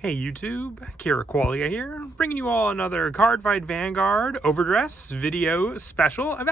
Hey YouTube, Kira Qualia here, bringing you all another Cardfight Vanguard Overdress video special. I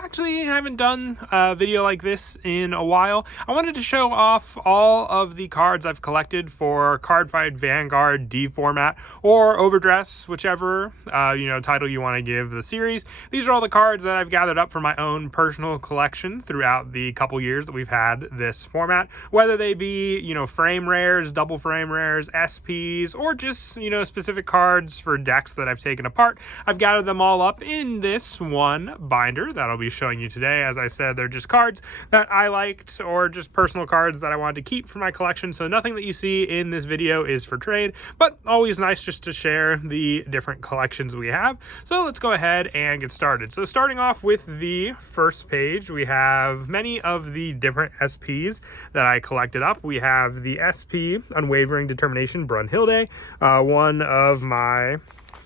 haven't done a video like this in a while. I wanted to show off all of the cards I've collected for Cardfight Vanguard D format or Overdress, whichever title you want to give the series. These are all the cards that I've gathered up for my own personal collection throughout the couple years that we've had this format, whether they be frame rares, double frame rares, SPs, or just specific cards for decks that I've taken apart. I've gathered them all up in this one binder that I'll be showing you today. As I said, they're just cards that I liked or just personal cards that I wanted to keep for my collection, so nothing that you see in this video is for trade, but always nice just to share the different collections we have. So let's go ahead and get started. So starting off with the first page, we have many of the different SPs that I collected up. We have the SP Unwavering Determination Brunhilde, one of my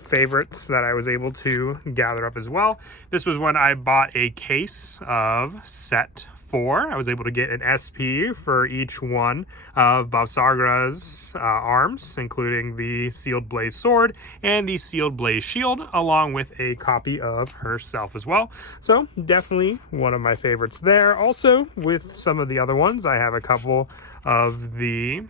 favorites that I was able to gather up as well. This was when I bought a case of set 4. I was able to get an SP for each one of Bavsagra's arms, including the Sealed Blaze Sword and the Sealed Blaze Shield, along with a copy of herself as well. So definitely one of my favorites there. Also, with some of the other ones, I have a couple of the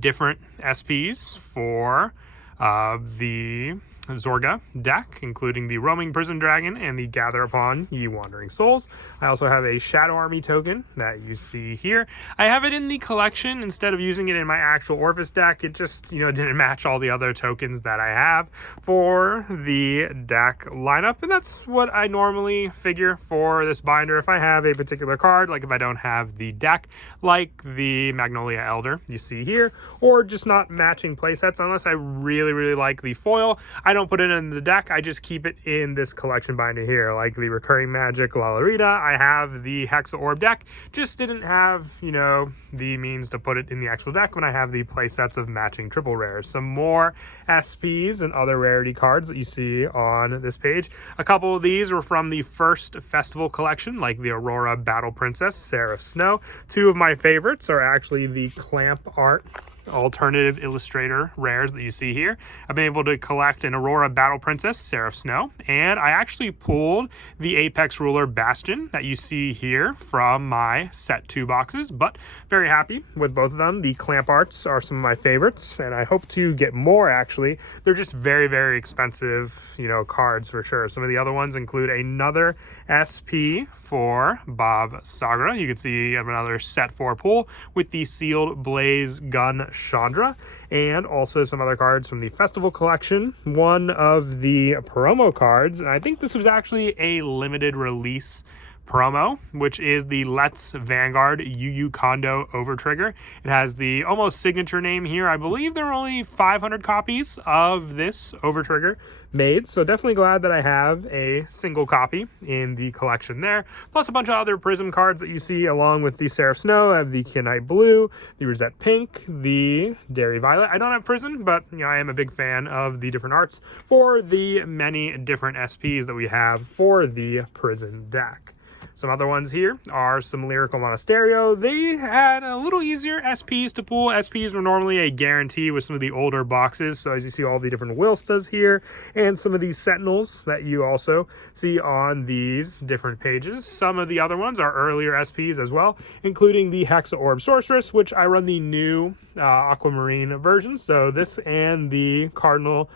different SPs for the Zorga deck, including the Roaming Prison Dragon and the Gather Upon Ye Wandering Souls. I also have a Shadow Army token that you see here. I have it in the collection instead of using it in my actual Orphis deck. It just, didn't match all the other tokens that I have for the deck lineup, and that's what I normally figure for this binder. If I have a particular card, like if I don't have the deck, like the Magnolia Elder you see here, or just not matching playsets, unless I really like the foil, I don't put it in the deck. I just keep it in this collection binder here, like the Recurring Magic Lalarita. I have the Hexa Orb deck, just didn't have, the means to put it in the actual deck when I have the play sets of matching triple rares. Some more SPs and other rarity cards that you see on this page. A couple of these were from the first festival collection, like the Aurora Battle Princess, Seraph Snow. Two of my favorites are actually the Clamp Art alternative illustrator rares that you see here. I've been able to collect an Aurora Battle Princess, Seraph Snow, and I actually pulled the Apex Ruler Bastion that you see here from my set 2 boxes, but very happy with both of them. The Clamp Arts are some of my favorites, and I hope to get more actually. They're just very expensive, cards for sure. Some of the other ones include another SP for Bavsagra. You can see I have another set 4 pull with the Sealed Blaze Gun Chandra, and also some other cards from the festival collection. One of the promo cards, and I think this was actually a limited release promo, which is the Let's Vanguard Yu Kondo Overtrigger. It has the almost signature name here. I believe there are only 500 copies of this Overtrigger made, so definitely glad that I have a single copy in the collection there, plus a bunch of other Prism cards that you see along with the Seraph Snow. I have the Kyanite Blue, the Rosette Pink, the Dairy Violet. I don't have Prism, but I am a big fan of the different arts for the many different SPs that we have for the Prison deck. Some other ones here are some Lyrical Monasterio. They had a little easier SPs to pull. SPs were normally a guarantee with some of the older boxes. So as you see all the different Wilstas here and some of these Sentinels that you also see on these different pages. Some of the other ones are earlier SPs as well, including the Hexa Orb Sorceress, which I run the new Aquamarine version. So this and the Cardinal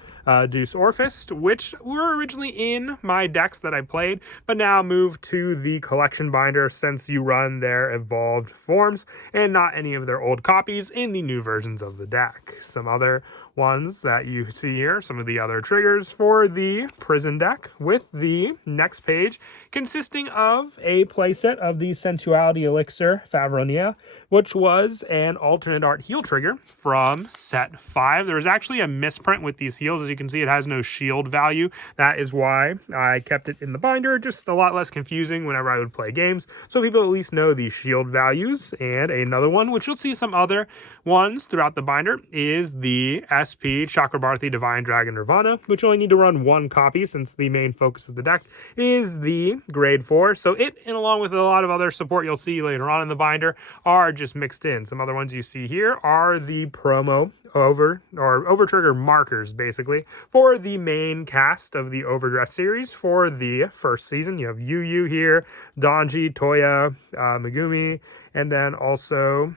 Deuce Orphist, which were originally in my decks that I played, but now moved to the collection binder since you run their evolved forms and not any of their old copies in the new versions of the deck. Some other ones that you see here, some of the other triggers for the Prison deck, with the next page consisting of a playset of the Sensuality Elixir Favronia, which was an alternate art heal trigger from set 5. There was actually a misprint with these heals. As you can see, it has no shield value. That is why I kept it in the binder. Just a lot less confusing whenever I would play games, so people at least know the shield values. And another one, which you'll see some other ones throughout the binder, is the SP Chakrabarthi Divine Dragon Nirvana, which you only need to run one copy since the main focus of the deck is the grade 4. So it, and along with a lot of other support you'll see later on in the binder, are just mixed in. Some other ones you see here are the promo over-trigger markers, basically, for the main cast of the Overdress series for the first season. You have Yu here, Donji, Toya, Megumi, and then also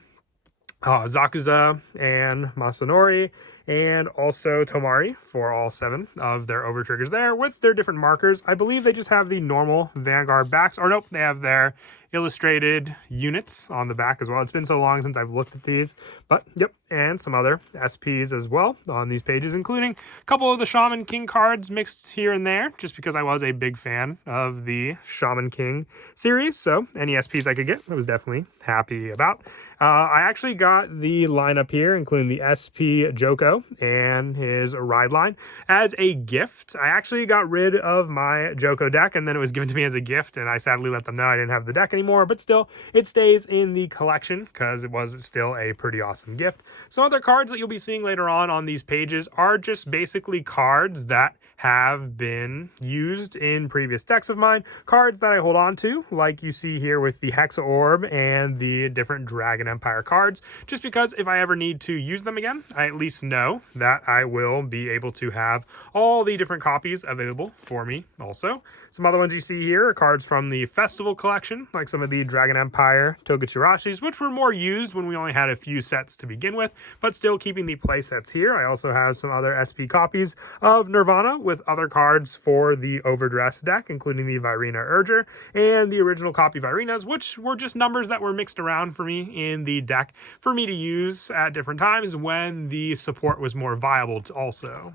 Zakuza and Masanori, and also Tomari for all 7 of their over-triggers there with their different markers. I believe they just have the normal Vanguard backs, or nope, they have their illustrated units on the back as well. It's been so long since I've looked at these, but yep, and some other SPs as well on these pages, including a couple of the Shaman King cards mixed here and there, just because I was a big fan of the Shaman King series. So any SPs I could get, I was definitely happy about. I actually got the lineup here, including the SP Joko and his ride line, as a gift. I actually got rid of my Joko deck, and then it was given to me as a gift, and I sadly let them know I didn't have the deck anymore, but still, it stays in the collection because it was still a pretty awesome gift. Some other cards that you'll be seeing later on these pages are just basically cards that have been used in previous decks of mine, cards that I hold on to, like you see here with the Hexa Orb and the different Dragon Empire cards, just because if I ever need to use them again, I at least know that I will be able to have all the different copies available for me also. Some other ones you see here are cards from the Festival collection, like some of the Dragon Empire Tokuchirashis, which were more used when we only had a few sets to begin with, but still keeping the play sets here. I also have some other SP copies of Nirvana with other cards for the Overdress deck, including the Virina Urger and the original copy Virinas, which were just numbers that were mixed around for me in the deck for me to use at different times when the support was more viable also.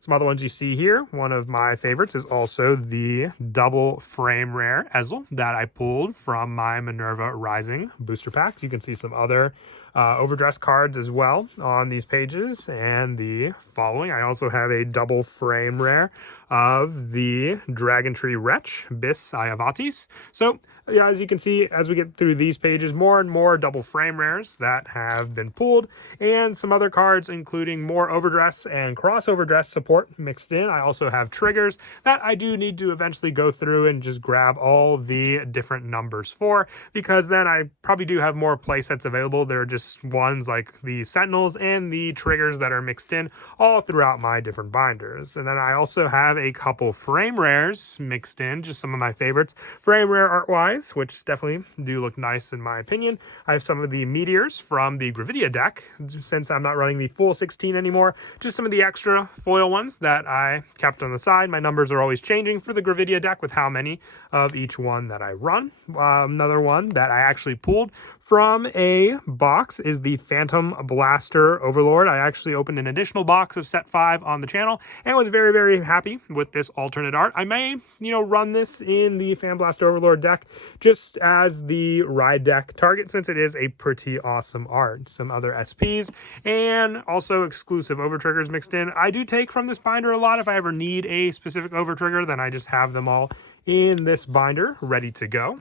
Some other ones you see here, one of my favorites is also the double frame rare Ezel that I pulled from my Minerva Rising booster pack. You can see some other Overdress cards as well on these pages and the following. I also have a double frame rare of the Dragon Tree Wretch, Bis Ayavatis. So yeah, as you can see, as we get through these pages, more and more double frame rares that have been pulled, and some other cards, including more Overdress and cross Overdress support mixed in. I also have triggers that I do need to eventually go through and just grab all the different numbers for, because then I probably do have more play sets available. There are just ones like the Sentinels and the triggers that are mixed in all throughout my different binders. And then I also have a couple frame rares mixed in, just some of my favorites, frame rare art-wise, which definitely do look nice in my opinion. I have some of the Meteors from the Gravidia deck, since I'm not running the full 16 anymore, just some of the extra foil ones that I kept on the side. My numbers are always changing for the Gravidia deck with how many of each one that I run. Another one that I actually pulled from a box is the Phantom Blaster Overlord. I actually opened an additional box of set 5 on the channel and was very, very happy with this alternate art. I may, run this in the Phantom Blaster Overlord deck just as the ride deck target, since it is a pretty awesome art. Some other SPs and also exclusive Overtriggers mixed in. I do take from this binder a lot. If I ever need a specific Overtrigger, then I just have them all in this binder ready to go.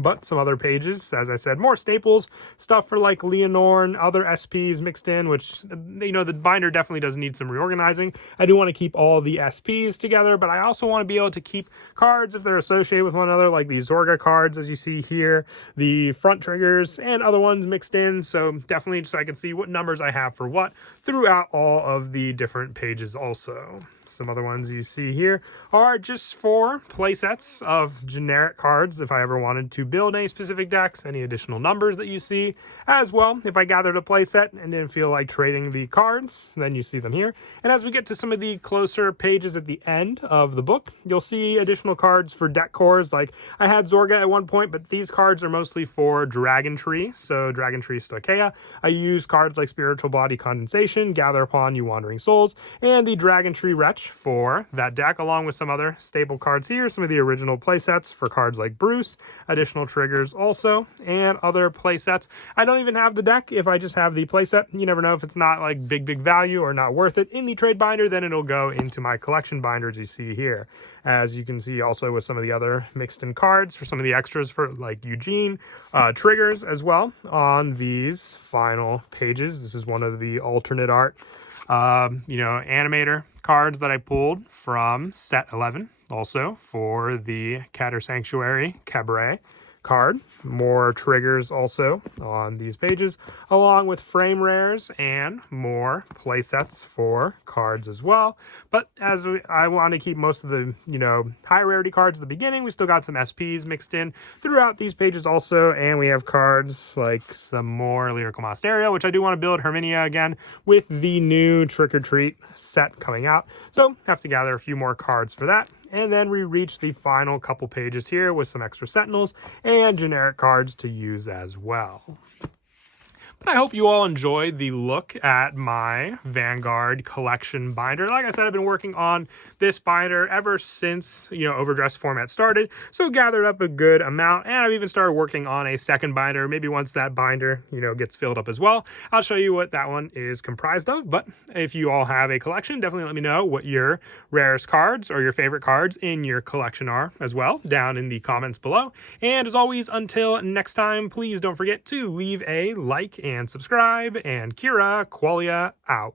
But some other pages, as I said, more staples, stuff for like Leonore, other SPs mixed in, which, the binder definitely does need some reorganizing. I do want to keep all the SPs together, but I also want to be able to keep cards if they're associated with one another, like these Zorga cards, as you see here, the front triggers, and other ones mixed in. So definitely so I can see what numbers I have for what throughout all of the different pages also. Some other ones you see here are just for play sets of generic cards if I ever wanted to build any specific decks, any additional numbers that you see as well. If I gathered a play set and didn't feel like trading the cards, then you see them here. And as we get to some of the closer pages at the end of the book, you'll see additional cards for deck cores. Like I had Zorga at one point, but these cards are mostly for Dragon Tree. So Dragon Tree Stoicheia. I use cards like Spiritual Body Condensation, Gather Upon You Wandering Souls, and the Dragon Tree Wretch for that deck, along with some other staple cards here, some of the original play sets for cards like Bruce, additional additional triggers also, and other play sets. I don't even have the deck. If I just have the play set, you never know, if it's not like big value or not worth it in the trade binder, then it'll go into my collection binders you see here. As you can see also with some of the other mixed in cards for some of the extras for like Eugene, triggers as well on these final pages. This is one of the alternate art, animator cards that I pulled from set 11, also for the Catter Sanctuary Cabaret card. More triggers also on these pages, along with frame rares and more play sets for cards as well. But as I want to keep most of the, high rarity cards at the beginning, we still got some SPs mixed in throughout these pages also, and we have cards like some more Lyrical Monasterio, which I do want to build Herminia again with the new Trick or Treat set coming out. So have to gather a few more cards for that. And then we reach the final couple pages here with some extra Sentinels and generic cards to use as well. But I hope you all enjoyed the look at my Vanguard collection binder. Like I said, I've been working on this binder ever since, overdress format started. So gathered up a good amount, and I've even started working on a second binder. Maybe once that binder, gets filled up as well, I'll show you what that one is comprised of. But if you all have a collection, definitely let me know what your rarest cards or your favorite cards in your collection are as well down in the comments below. And as always, until next time, please don't forget to leave a like and subscribe, and Kira Qualia out.